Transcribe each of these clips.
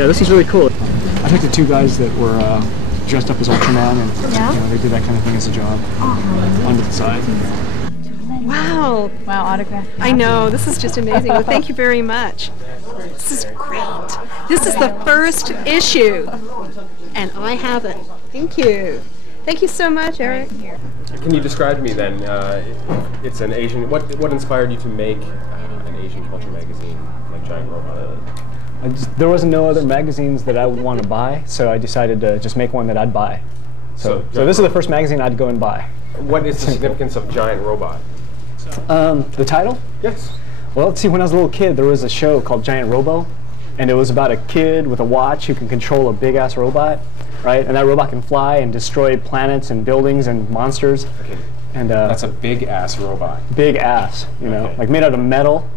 Yeah, this is really cool. I picked the two guys that were dressed up as Ultraman, and you know, they did that kind of thing as a job. Onto the side. Wow. Wow, autograph. I know, this is just amazing. Well, thank you very much. This is great. This is the first issue, and I have it. Thank you. Thank you so much, Eric. Can you describe to me then, it's an Asian, what inspired you to make an Asian culture magazine like Giant Robot? There wasn't no other magazines that I would want to buy, so I decided to just make one that I'd buy. So this is the first magazine I'd go and buy. What is the significance of Giant Robot? The title? Yes. Well, let's see, when I was a little kid, there was a show called Giant Robo, and it was about a kid with a watch who can control a big-ass robot, right? And that robot can fly and destroy planets and buildings and monsters. Okay. And that's a big-ass robot. Big ass, you know, like made out of metal,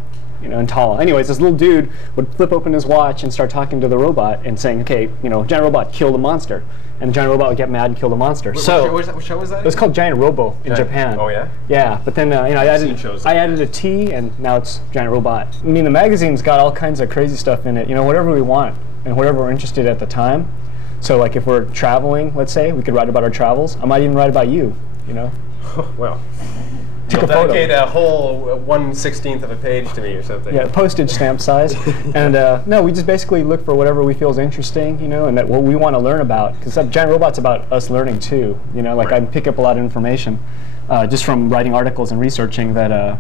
you know, and tall. Anyways, this little dude would flip open his watch and start talking to the robot and saying, okay, you know, Giant Robot, kill the monster. And the Giant Robot would get mad and kill the monster. What show was that? It was called Giant Robo in Japan. Oh yeah? Yeah, but then you know, I added a T, and now it's Giant Robot. I mean, the magazine's got all kinds of crazy stuff in it. You know, whatever we want and whatever we're interested at the time. So, like, if we're traveling, let's say, we could write about our travels. I might even write about you. You know. Well. Take a dedicate photo. a whole 1/16 of a page to me or something. Yeah, postage stamp size. And no, we just basically look for whatever we feel is interesting, you know, and that what we want to learn about. Because Giant Robot's about us learning too. You know, like I pick up a lot of information just from writing articles and researching that.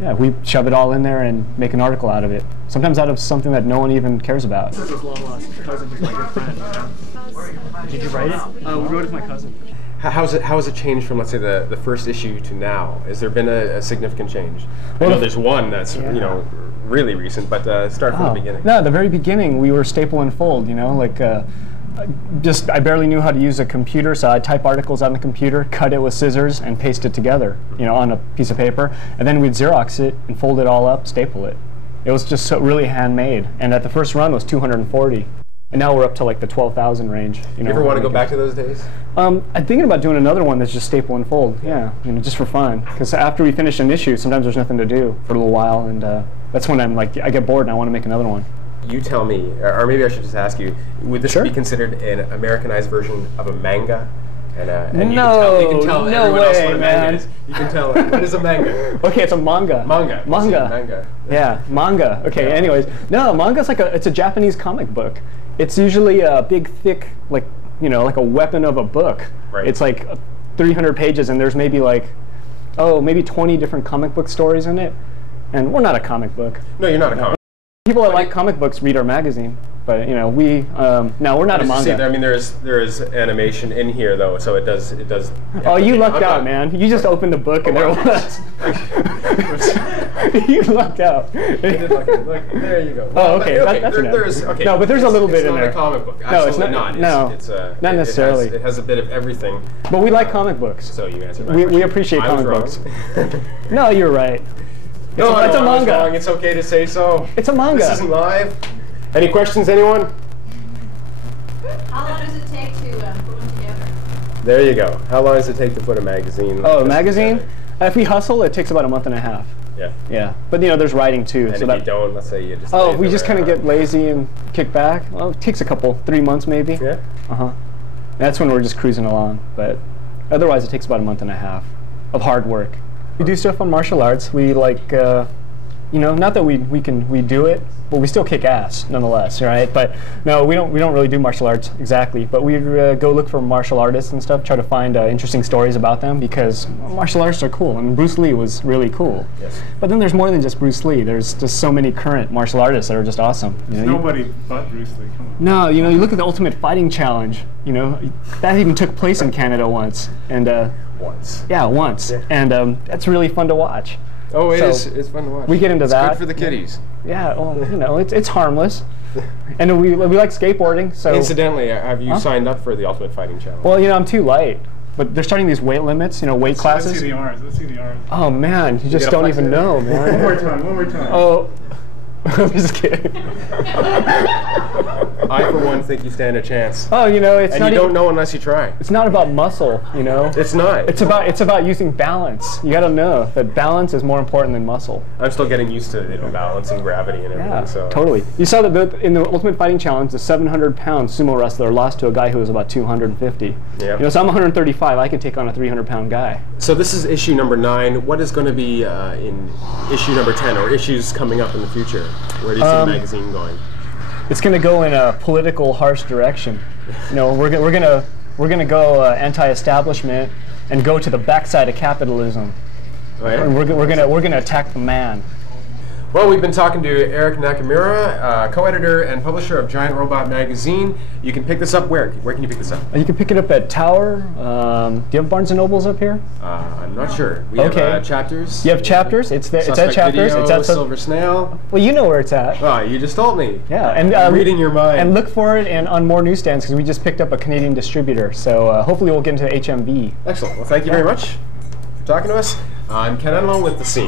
Yeah, we shove it all in there and make an article out of it. Sometimes out of something that no one even cares about. This is long lost cousin, who's my good friend. Did you write it? We wrote it with my cousin. How has it changed from, let's say, the first issue to now? Has there been a significant change? Well, I know there's one that's you know really recent, but start from the beginning. No, the very beginning we were staple and fold. You know, like I barely knew how to use a computer, so I'd type articles on the computer, cut it with scissors, and paste it together. You know, on a piece of paper, and then we'd Xerox it and fold it all up, staple it. It was just so really handmade, and at the first run it was 240. And now we're up to like the 12,000 range. You know, ever want to go back to those days? I'm thinking about doing another one that's just staple and fold. Yeah, you know, just for fun. Because after we finish an issue, sometimes there's nothing to do for a little while, and that's when I'm like, I get bored and I want to make another one. You tell me, or maybe I should just ask you, would this be considered an Americanized version of a manga? And no, you can tell no everyone way, else what a man. manga is. You can tell what is a manga. Okay, it's a manga. Manga. Manga. Yeah, manga. Okay. Yeah. Anyways, no, manga's like it's a Japanese comic book. It's usually a big, thick, like, you know, like a weapon of a book. Right. It's like 300 pages, and there's maybe like, maybe 20 different comic book stories in it. And we're not a comic book. No, you're not a comic book. People that like comic books read our magazine, but you know, no, we're not a manga. See, I mean, there is animation in here though, so it does. Oh, you lucked out, man! You just opened the book and there was. You lucked out. Look, there you go. Oh, okay, that's enough. No, but there's a little bit in there. It's not a comic book. No, it's Absolutely not. It's not necessarily. It has a bit of everything. But we like comic books. So you answered my question. We appreciate comic books. No, you're right. No, it's a manga. Wrong. It's okay to say so. It's a manga. This isn't live. Any questions, anyone? How long does it take to put one together? There you go. How long does it take to put a magazine? Oh, a magazine? If we hustle, it takes about a month and a half. Yeah. Yeah, but you know, there's writing too. And so if you don't, let's say you just. Oh, we just kind of get lazy and kick back. Well, it takes a couple, 3 months maybe. Yeah. That's when we're just cruising along. But otherwise, it takes about a month and a half of hard work. We do stuff on martial arts. We like, you know, not that we do it, but we still kick ass nonetheless, right? But no, we don't really do martial arts exactly. But we go look for martial artists and stuff, try to find interesting stories about them because martial arts are cool, and Bruce Lee was really cool. Yes. But then there's more than just Bruce Lee. There's just so many current martial artists that are just awesome. You know, nobody but Bruce Lee. Come on. No, you know, you look at the Ultimate Fighting Challenge. You know, that even took place in Canada once, and. Once. Yeah, once. Yeah. And that's really fun to watch. Oh, it is. It's fun to watch. We get into that. It's good for the kiddies. Yeah, well, you know, it's harmless. And we like skateboarding, so... Incidentally, have you signed up for the Ultimate Fighting Challenge? Well, you know, I'm too light. But they're starting these weight limits, you know, weight classes. Let's see the arms. Let's see the arms. Oh, man, you just don't even know, man. One more time. One more time. Oh, I'm just kidding. I, for one, think you stand a chance. Oh, you know, it's And not. you don't know unless you try. It's not about muscle, you know. It's not. It's about using balance. You got to know that balance is more important than muscle. I'm still getting used to balance and gravity and everything. Yeah, So totally. You saw that in the Ultimate Fighting Challenge, the 700-pound sumo wrestler lost to a guy who was about 250. Yeah. You know, so I'm 135. I can take on a 300-pound guy. So this is issue number 9. What is going to be in issue number 10, or issues coming up in the future? Where do you see the magazine going? It's going to go in a political, harsh direction. You know, we're gonna go anti-establishment and go to the backside of capitalism. Oh, yeah? And we're gonna attack the man. Well, we've been talking to Eric Nakamura, co-editor and publisher of Giant Robot Magazine. You can pick this up where? Where can you pick this up? You can pick it up at Tower. Do you have Barnes & Nobles up here? I'm not sure. We Okay. have chapters. You have chapters. It's there. It's Suspect at Chapters. Video, It's at Silver Snail. Well, you know where it's at. Oh, you just told me. Yeah, and I'm reading your mind. And look for it on more newsstands because we just picked up a Canadian distributor. So hopefully we'll get into HMV. Excellent. Well, thank you very much for talking to us. I'm Ken Enlow with The Scene.